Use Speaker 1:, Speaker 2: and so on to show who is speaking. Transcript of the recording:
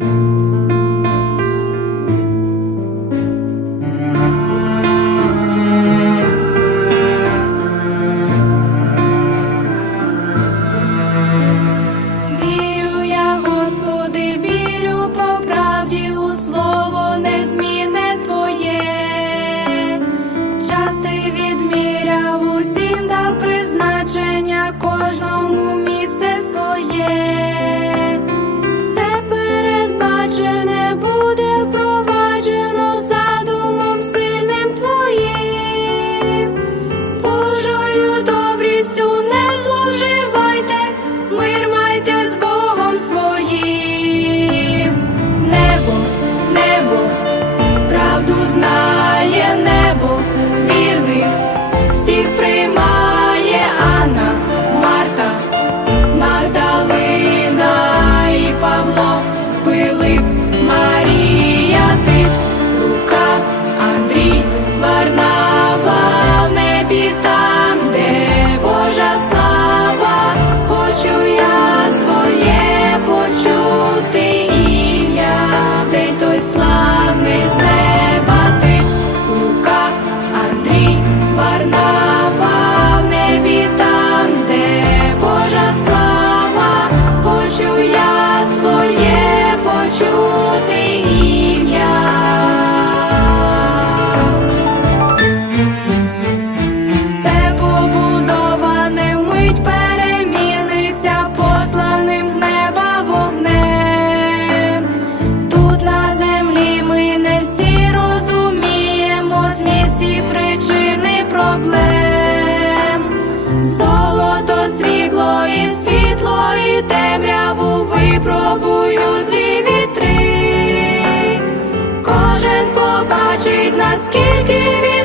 Speaker 1: Thank you. you young. срібло і світло, і темряву випробую зі вітри. Кожен побачить, наскільки він.